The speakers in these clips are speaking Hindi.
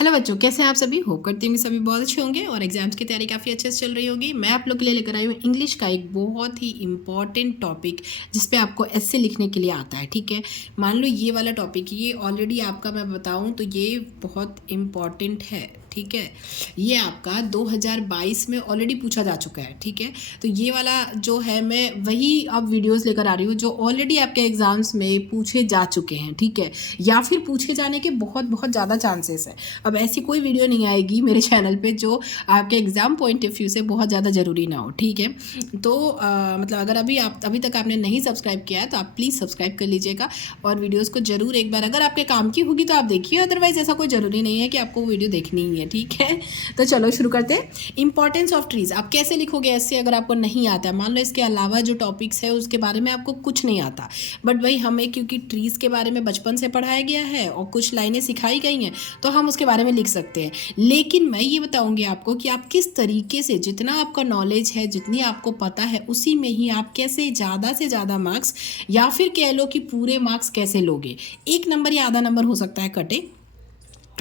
हेलो बच्चों, कैसे हैं आप सभी। होप करती हूँ कि सभी बहुत अच्छे होंगे और एग्जाम्स की तैयारी काफ़ी अच्छे से चल रही होगी। मैं आप लोग के लिए लेकर आई हूँ इंग्लिश का एक बहुत ही इंपॉर्टेंट टॉपिक जिस पे आपको एस्से लिखने के लिए आता है। ठीक है, मान लो ये वाला टॉपिक ये ऑलरेडी आपका मैं बताऊँ तो ये बहुत इम्पॉर्टेंट है। ठीक है, ये आपका 2022 में ऑलरेडी पूछा जा चुका है। ठीक है, तो ये वाला जो है मैं वही अब वीडियोस लेकर आ रही हूँ जो ऑलरेडी आपके एग्जाम्स में पूछे जा चुके हैं। ठीक है, या फिर पूछे जाने के बहुत बहुत ज़्यादा चांसेस है। अब ऐसी कोई वीडियो नहीं आएगी मेरे चैनल पे जो आपके एग्ज़ाम पॉइंट ऑफ व्यू से बहुत ज़्यादा ज़रूरी ना हो। ठीक है, तो मतलब अगर अभी तक आपने नहीं सब्सक्राइब किया है तो आप प्लीज़ सब्सक्राइब कर लीजिएगा और वीडियोज़ को ज़रूर एक बार अगर आपके काम की होगी तो आप देखिए, अदरवाइज़ ऐसा कोई ज़रूरी नहीं है कि आपको वीडियो देखनी ही है। ठीक है, तो चलो शुरू करते हैं। इंपॉर्टेंस ऑफ ट्रीज़ आप कैसे लिखोगे ऐसे अगर आपको नहीं आता है। मान लो इसके अलावा जो टॉपिक्स है उसके बारे में आपको कुछ नहीं आता, बट वही हमें क्योंकि ट्रीज़ के बारे में बचपन से पढ़ाया गया है और कुछ लाइनें सिखाई गई हैं तो हम उसके बारे में लिख सकते हैं। लेकिन मैं ये बताऊंगी आपको कि आप किस तरीके से, जितना आपका नॉलेज है, जितनी आपको पता है, उसी में ही आप कैसे ज़्यादा से ज़्यादा मार्क्स या फिर कह लो कि पूरे मार्क्स कैसे लोगे। एक नंबर या आधा नंबर हो सकता है कटे,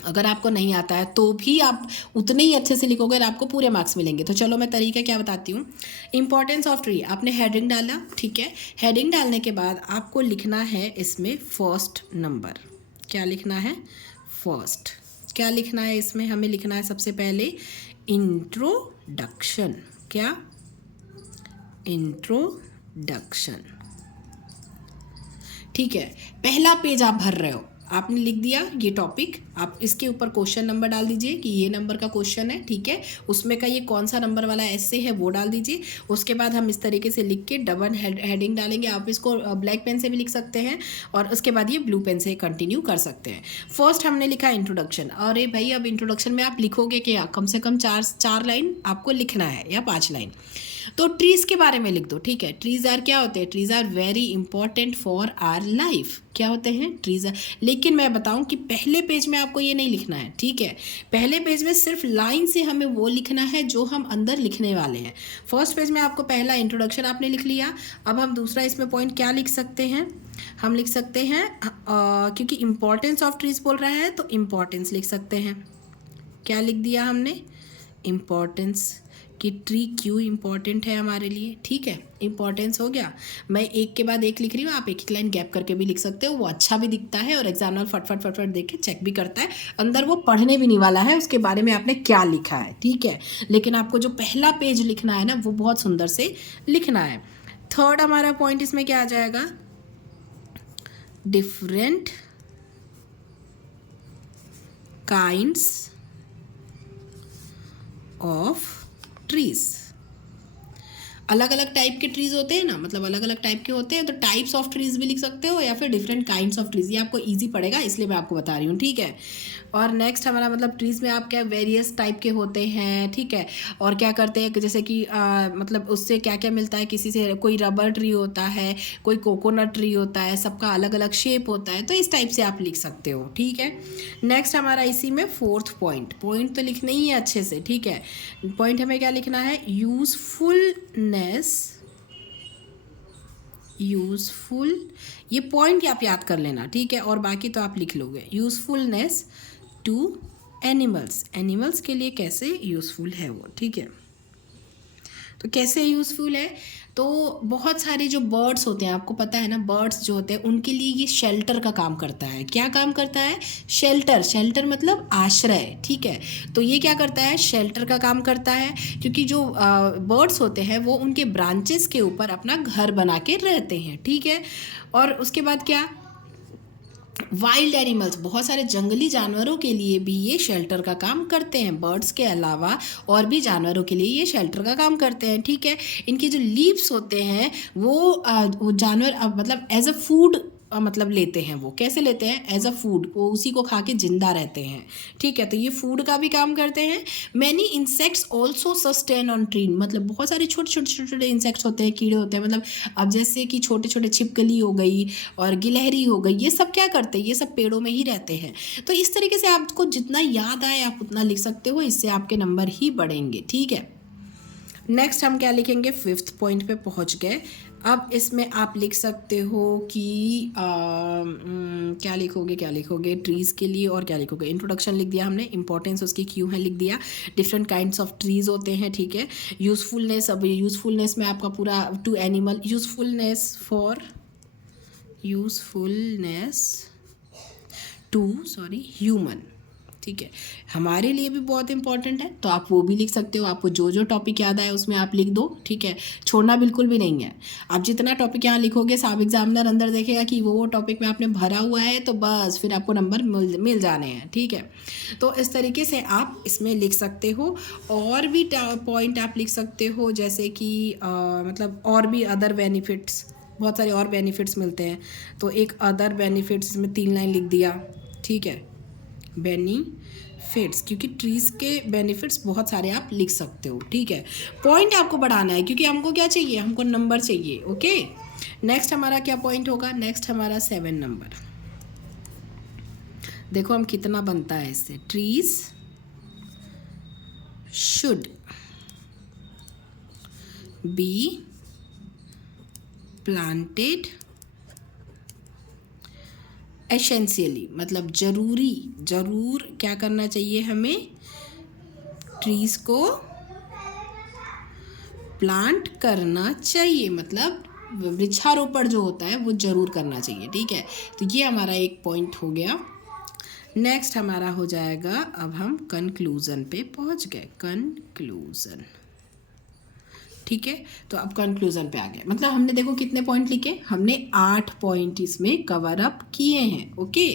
अगर आपको नहीं आता है तो भी आप उतने ही अच्छे से लिखोगे और आपको पूरे मार्क्स मिलेंगे। तो चलो मैं तरीका क्या बताती हूँ। इंपॉर्टेंस ऑफ ट्री, आपने हेडिंग डाला। ठीक है, हेडिंग डालने के बाद आपको लिखना है इसमें फर्स्ट नंबर। क्या लिखना है? फर्स्ट। क्या लिखना है इसमें? हमें लिखना है सबसे पहले इंट्रोडक्शन। क्या? इंट्रोडक्शन। ठीक है, पहला पेज आप भर रहे हो, आपने लिख दिया ये टॉपिक, आप इसके ऊपर क्वेश्चन नंबर डाल दीजिए कि ये नंबर का क्वेश्चन है। ठीक है, उसमें का ये कौन सा नंबर वाला एस्से है वो डाल दीजिए। उसके बाद हम इस तरीके से लिख के डबल हेडिंग डालेंगे। आप इसको ब्लैक पेन से भी लिख सकते हैं और उसके बाद ये ब्लू पेन से कंटिन्यू कर सकते हैं। फर्स्ट हमने लिखा इंट्रोडक्शन। और ये भाई अब इंट्रोडक्शन में आप लिखोगे क्या? कम से कम चार लाइन आपको लिखना है या 5 लाइन। तो ट्रीज़ के बारे में लिख दो। ठीक है, ट्रीज़ आर क्या होते हैं? Trees are very important for our life. क्या होते हैं? Trees are. लेकिन मैं बताऊं कि पहले पेज में आपको ये नहीं लिखना है। ठीक है, पहले पेज में सिर्फ लाइन से हमें वो लिखना है जो हम अंदर लिखने वाले हैं। फर्स्ट पेज में आपको पहला इंट्रोडक्शन आपने लिख लिया। अब हम दूसरा इसमें पॉइंट क्या लिख सकते हैं? हम लिख सकते हैं क्योंकि इंपॉर्टेंस ऑफ ट्रीज़ बोल रहा है तो इम्पॉर्टेंस लिख सकते हैं। क्या लिख दिया हमने? इम्पॉर्टेंस, कि ट्री क्यों इम्पॉर्टेंट है हमारे लिए। ठीक है, इम्पॉर्टेंस हो गया। मैं एक के बाद एक लिख रही हूँ, आप एक लाइन गैप करके भी लिख सकते हो, वो अच्छा भी दिखता है और एग्जामिनर फटफट देख के चेक भी करता है। अंदर वो पढ़ने भी नहीं वाला है उसके बारे में आपने क्या लिखा है। ठीक है, लेकिन आपको जो पहला पेज लिखना है ना वो बहुत सुंदर से लिखना है। थर्ड हमारा पॉइंट इसमें क्या आ जाएगा? Different kinds of trees. अलग अलग टाइप के ट्रीज होते हैं ना, मतलब अलग अलग टाइप के होते हैं, तो टाइप्स ऑफ ट्रीज भी लिख सकते हो या फिर डिफरेंट काइंड्स ऑफ ट्रीज। ये आपको इजी पड़ेगा इसलिए मैं आपको बता रही हूँ। ठीक है, और नेक्स्ट हमारा मतलब ट्रीज में आप क्या वेरियस टाइप के होते हैं। ठीक है, और क्या करते हैं जैसे कि मतलब उससे क्या क्या मिलता है, किसी से कोई रबर ट्री होता है, कोई कोकोनट ट्री होता है, सबका अलग अलग शेप होता है, तो इस टाइप से आप लिख सकते हो। ठीक है, नेक्स्ट हमारा इसी में फोर्थ पॉइंट तो लिखना ही है अच्छे से। ठीक है, पॉइंट हमें क्या लिखना है? यूजफुल। ये पॉइंट आप याद कर लेना। ठीक है, और बाकी तो आप लिख लोगे। यूजफुलनेस टू एनिमल्स के लिए कैसे यूज़फुल है वो। ठीक है, तो कैसे यूज़फुल है? तो बहुत सारे जो बर्ड्स होते हैं, आपको पता है ना, बर्ड्स जो होते हैं उनके लिए ये शेल्टर का काम करता है। क्या काम करता है? शेल्टर मतलब आश्रय। ठीक है, तो ये क्या करता है? शेल्टर का काम करता है, क्योंकि जो बर्ड्स होते हैं वो उनके ब्रांचेस के ऊपर अपना घर बना के रहते हैं। ठीक है, और उसके बाद क्या? वाइल्ड एनिमल्स, बहुत सारे जंगली जानवरों के लिए भी ये शेल्टर का काम करते हैं। बर्ड्स के अलावा और भी जानवरों के लिए ये शेल्टर का काम करते हैं। ठीक है, इनके जो लीव्स होते हैं वो जानवर मतलब एज अ फूड मतलब लेते हैं। वो कैसे लेते हैं? एज अ फूड, वो उसी को खा के जिंदा रहते हैं। ठीक है, तो ये फूड का भी काम करते हैं। Many insects also sustain on tree, मतलब बहुत सारे छोटे इंसेक्ट्स होते हैं, कीड़े होते हैं, मतलब अब जैसे कि छोटे छोटे छिपकली हो गई और गिलहरी हो गई, ये सब क्या करते हैं? ये सब पेड़ों में ही रहते हैं। तो इस तरीके से आपको जितना याद आए आप उतना लिख सकते हो, इससे आपके नंबर ही बढ़ेंगे। ठीक है, नेक्स्ट हम क्या लिखेंगे, 5th पॉइंट पे पहुंच गए। अब इसमें आप लिख सकते हो कि क्या लिखोगे ट्रीज़ के लिए, और क्या लिखोगे, इंट्रोडक्शन लिख दिया हमने, इंपॉर्टेंस उसकी क्यों है लिख दिया, डिफरेंट काइंड्स ऑफ ट्रीज़ होते हैं, ठीक है, यूज़फुलनेस, अब यूज़फुलनेस में आपका पूरा to animal, usefulness to human, ठीक है, हमारे लिए भी बहुत इंपॉर्टेंट है, तो आप वो भी लिख सकते हो। आपको जो जो टॉपिक याद आए उसमें आप लिख दो, ठीक है, छोड़ना बिल्कुल भी नहीं है। आप जितना टॉपिक यहाँ लिखोगे सब एग्जामिनर अंदर देखेगा कि वो टॉपिक में आपने भरा हुआ है, तो बस फिर आपको नंबर मिल जाने हैं, ठीक है। तो इस तरीके से आप इसमें लिख सकते हो। और भी पॉइंट आप लिख सकते हो, जैसे कि मतलब और भी अदर बेनिफिट्स, बहुत सारे और बेनिफिट्स मिलते हैं। तो एक अदर बेनिफिट्स में 3 लाइन लिख दिया, ठीक है, बेनिफिट्स, क्योंकि ट्रीज़ के बेनिफिट्स बहुत सारे आप लिख सकते हो, ठीक है। पॉइंट आपको बढ़ाना है, क्योंकि हमको क्या चाहिए, हमको नंबर चाहिए, ओके। नेक्स्ट हमारा क्या पॉइंट होगा, नेक्स्ट हमारा 7 नंबर। देखो हम कितना बनता है इससे, trees should be planted essentially, मतलब जरूर क्या करना चाहिए हमें, ट्रीज को प्लांट करना चाहिए, मतलब वृक्षारोपण जो होता है वो जरूर करना चाहिए, ठीक है। तो ये हमारा एक पॉइंट हो गया। नेक्स्ट हमारा हो जाएगा, अब हम कंक्लूजन पे पहुंच गए, कंक्लूजन, ठीक है। तो अब कंक्लूजन पे आ गए, मतलब हमने देखो कितने पॉइंट लिखे, हमने 8 पॉइंट इसमें कवर अप किए हैं, ओके।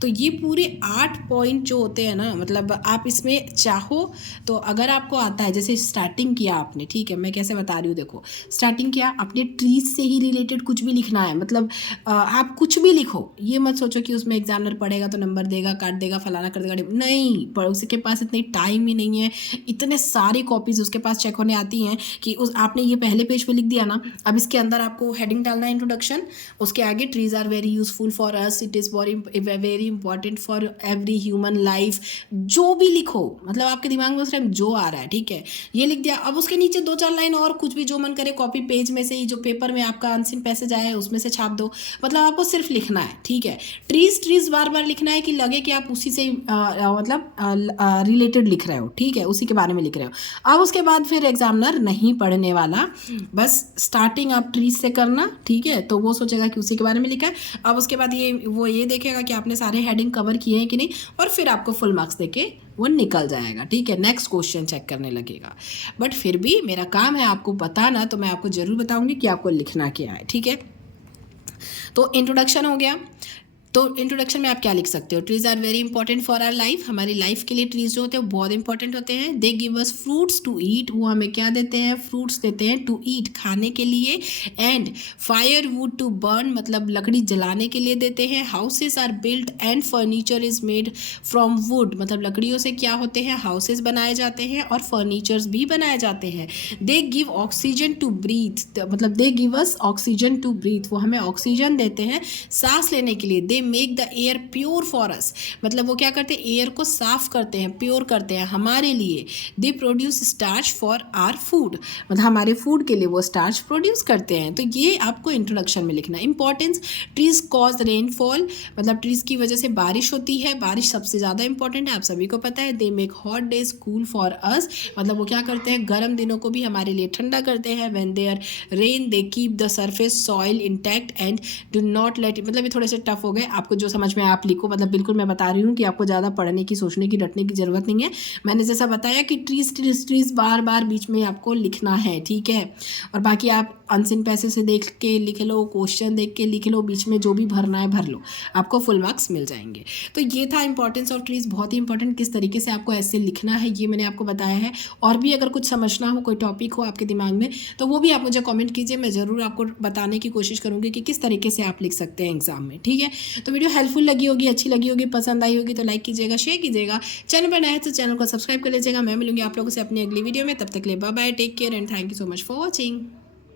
तो ये पूरे 8 पॉइंट जो होते हैं ना, मतलब आप इसमें चाहो तो अगर आपको आता है, जैसे स्टार्टिंग किया आपने, ठीक है, मैं कैसे बता रही हूँ, देखो स्टार्टिंग किया अपने ट्रीज से ही रिलेटेड कुछ भी लिखना है, मतलब आप कुछ भी लिखो, ये मत सोचो कि उसमें एग्जामिनर पढ़ेगा तो नंबर देगा, काट देगा, फलाना कर देगा, नहीं, पर उसके पास इतनी टाइम ही नहीं है, इतने सारी कॉपीज उसके पास चेक होने आती हैं कि उस आपने ये पहले पेज पे लिख दिया ना, अब इसके अंदर आपको हेडिंग डालना है इंट्रोडक्शन, उसके आगे trees are very useful for us, it is very important for every human life, जो भी लिखो, मतलब आपके दिमाग में उस टाइम जो आ रहा है, ठीक है, ये लिख दिया। अब उसके नीचे 2-4 लाइन और कुछ भी जो मन करे कॉपी पेज में से ही, जो पेपर में आपका अनसीन पैसेज आया है उसमें से छाप दो, मतलब आपको सिर्फ लिखना है, ठीक है। ट्रीज बार बार लिखना है कि लगे कि आप उसी से मतलब रिलेटेड लिख रहे हो, ठीक है, उसी के बारे में लिख रहे हो। अब उसके बाद फिर एग्जामिनर नहीं पढ़ने वाला, बस स्टार्टिंग आप ट्रीज से करना, ठीक है, तो वो सोचेगा कि उसी के बारे में लिखा है। अब उसके बाद ये देखेगा कि आपने सारे हेडिंग कवर किए हैं कि नहीं, और फिर आपको फुल मार्क्स देके वो निकल जाएगा, ठीक है, नेक्स्ट क्वेश्चन चेक करने लगेगा। बट फिर भी मेरा काम है आपको बताना, तो मैं आपको जरूर बताऊंगी कि आपको लिखना क्या है, ठीक है। तो इंट्रोडक्शन हो गया, तो इंट्रोडक्शन में आप क्या लिख सकते हो, trees are very important for our life, हमारी लाइफ के लिए ट्रीज जो होते हैं वो बहुत इंपॉर्टेंट होते हैं। They give us fruits to eat, वो हमें क्या देते हैं, फ्रूट्स देते हैं, टू ईट खाने के लिए, and firewood to burn, मतलब लकड़ी जलाने के लिए देते हैं। Houses are built and furniture is made from wood, मतलब लकड़ियों से क्या होते हैं, हाउसेज बनाए जाते हैं और फर्नीचर्स भी बनाए जाते हैं। They give oxygen to breathe, मतलब they give us oxygen to breathe, वो हमें ऑक्सीजन देते हैं सांस लेने के लिए। They make the air pure for us, मतलब वो क्या करते हैं, एयर को साफ करते हैं, प्योर करते हैं हमारे लिए। They produce starch for our food, मतलब हमारे फूड के लिए वो स्टार्च प्रोड्यूस करते हैं। तो ये आपको इंट्रोडक्शन में लिखना है। इंपॉर्टेंस, ट्रीज कॉज रेनफॉल, मतलब ट्रीज की वजह से बारिश होती है, बारिश सबसे ज़्यादा इंपॉर्टेंट है, आप सभी को पता है। They make hot days cool for us, मतलब वो क्या करते हैं, गर्म दिनों को भी हमारे लिए ठंडा करते हैं। When there rain they keep the surface soil intact and do not let, मतलब ये थोड़े से टफ हो गए, आपको जो समझ में आप लिखो, मतलब बिल्कुल मैं बता रही हूँ कि आपको ज़्यादा पढ़ने की, सोचने की, रटने की ज़रूरत नहीं है। मैंने जैसा बताया कि ट्रीज बार बार बीच में आपको लिखना है, ठीक है। और बाकी आप अनसिन पैसे से देख के लिख लो, क्वेश्चन देख के लिख लो, बीच में जो भी भरना है भर लो, आपको फुल मार्क्स मिल जाएंगे। तो ये था इंपॉर्टेंस ऑफ ट्रीज, बहुत ही इंपॉर्टेंट, किस तरीके से आपको ऐसे लिखना है ये मैंने आपको बताया है। और भी अगर कुछ समझना हो, कोई टॉपिक हो आपके दिमाग में, तो वो भी आप मुझे कमेंट कीजिए, मैं ज़रूर आपको बताने की कोशिश करूँगी कि किस तरीके से आप लिख सकते हैं एग्जाम में, ठीक है। तो वीडियो हेल्पफुल लगी होगी, अच्छी लगी होगी, पसंद आई होगी तो लाइक कीजिएगा, शेयर कीजिएगा, चैनल पर नया है तो चैनल को सब्सक्राइब कर लीजिएगा। मैं मिलूंगी आप लोगों से अपनी अगली वीडियो में, तब तक के लिए bye bye, take care and thank you so much for watching.